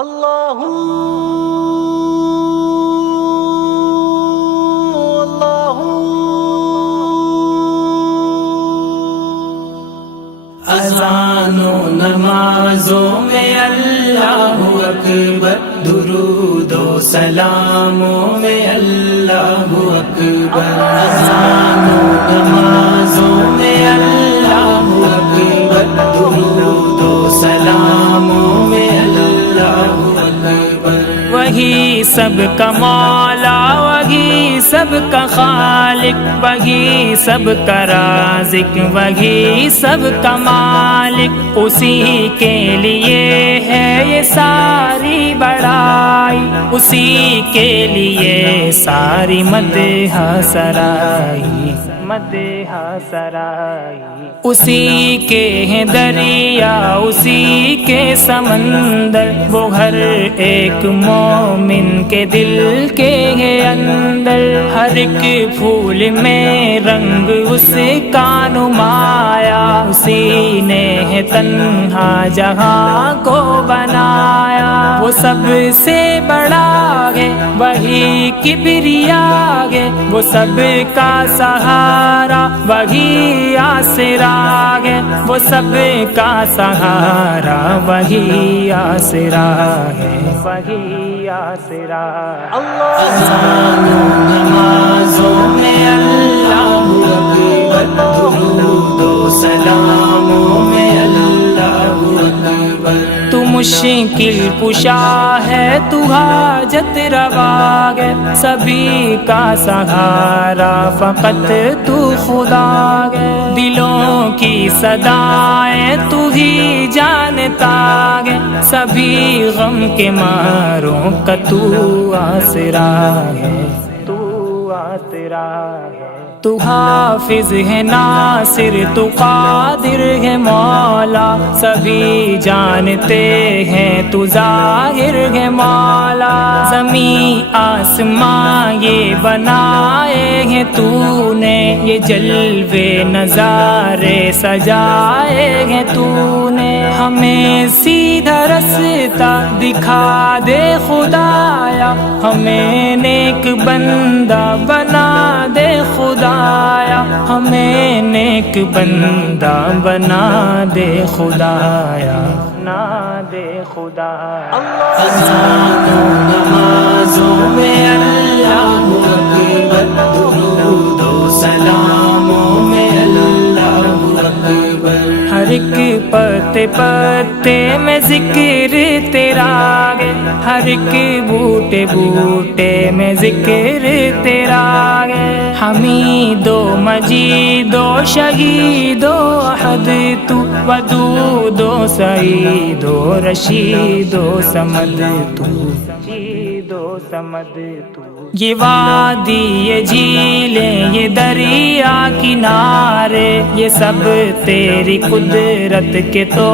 اللہ اللہ اذان و نمازوں میں اللہ اکبر، درود و سلاموں میں اللہ اکبر، اذان و نمازوں میں اللہ اکبر، درود و سلاموں میں اللہ اکبر۔ وہی سب کا مولا، وہی سب کا خالق، وہی سب کا رازق، وہی سب کا مالک، اسی کے لیے ہے یہ ساری بڑائی، اسی کے لیے ساری مدح سرائی، مدح سرائی۔ اسی کے ہیں دریا، اسی کے سمندر، وہ ہر ایک مومن کے دل کے ہے اندر، ہر ایک پھول میں رنگ اس کا نمایا، اسی نے ہے تنہا جہاں کو بنایا، وہ سب سے بڑا ہے وہی کبریا ہے، وہ سب کا سہارا وہی آسرا ہے، وہ سب کا سہارا وہی آسرا ہے، وہی آسرا۔ اذان و نمازوں میں اللہ اکبر، درود و سلاموں میں اللہ اکبر۔ تو مشکل کشا ہے، تو حاجت روا ہے، سبھی کا سہارا فقط تو خدا ہے، دلوں کی صدائیں تو ہی جانتا ہے، سبھی غم کے ماروں کا تو آسرا ہے، تو آسرا ہے۔ تو حافظ ہے ناصر، تو قادر ہے مولا، سبھی جانتے ہیں تو ظاہر ہے مولا، زمین آسمان یہ بنائے ہیں تو نے، یہ جلوے نظارے سجائے ہیں تو نے، ہمیں سیدھا رستہ دکھا دے خدایا، ہمیں نیک بندہ بنا دے خدایا، ہمیں نیک بندہ بنا دے خدایا، بنا دے خدایا۔ اذان و نمازوں میں اللہ اکبر، درود و سلاموں میں اللہ اکبر، ہر ایک پتے پتے میں ذکر تیرا ہے، ہر ایک بوٹے بوٹے میں ذکر تیرا ہے، حمید و مجید و شہید و احد تو، ودود و سعید و رشید و سمد تو، رشید و سمد تو۔ یہ وادی، یہ جھیلیں، یہ دریا کنارے، یہ سب تیری قدرت کے تو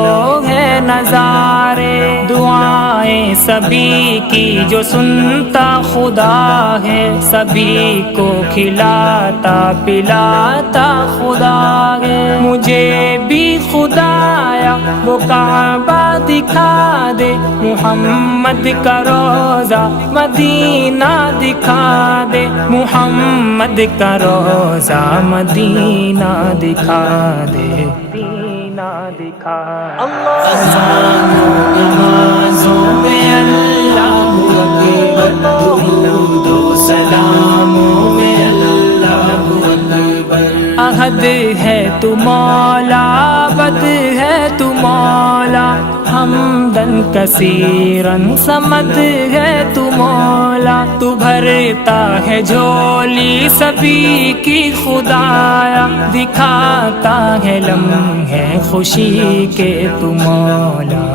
ہے نظارے، دعائیں سبھی کی جو سنتا خدا ہے، سبھی کو کھلاتا پلاتا خدا ہے، مجھے بھی خدایا وہ کعبہ دکھا دے، محمد کا روضہ مدینہ دکھا دے، محمد کا روضہ مدینہ دکھا دے، مدینہ دکھا دے۔ اذان و نمازوں میں اللہ اکبر، درود و سلاموں میں اللہ اکبر، احد ہے تو مولا، بد ہے تو مولا، حمدن کثیرن سمد ہے تو مولا، تو بھرتا ہے جھولی سبھی کی خدایا، دکھاتا ہے لمحے خوشی کے تو مولا،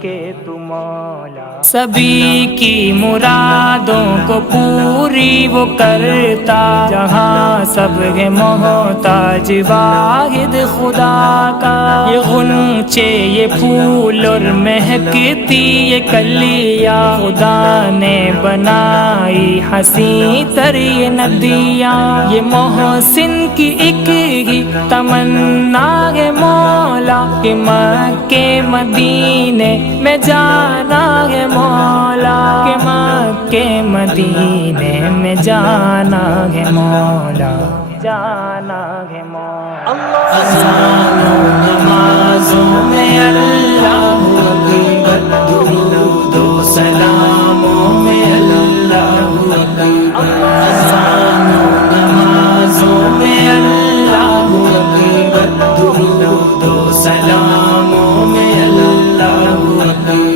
کے تو مولا، سبھی کی مرادوں کو پوری وہ کرتا، جہاں سب ہے محتاج واحد خدا کا، یہ غنچے یہ پھول اور مہکتی یہ کلیاں، خدا نے بنائی حسین تر یہ ندیاں، یہ محسن کی ایک ہی تمنا ہے مولا کہ مکے مدینے میں جا جانا ہے مولا، کہ مکے مدینے میں جانا ہے مولا، جانا ہے مولا۔ اذان و نمازوں میں اللہ اکبر، درود و سلاموں میں اللہ اکبر، اذان و نمازوں میں اللہ اکبر، درود و سلاموں میں اللہ اکبر۔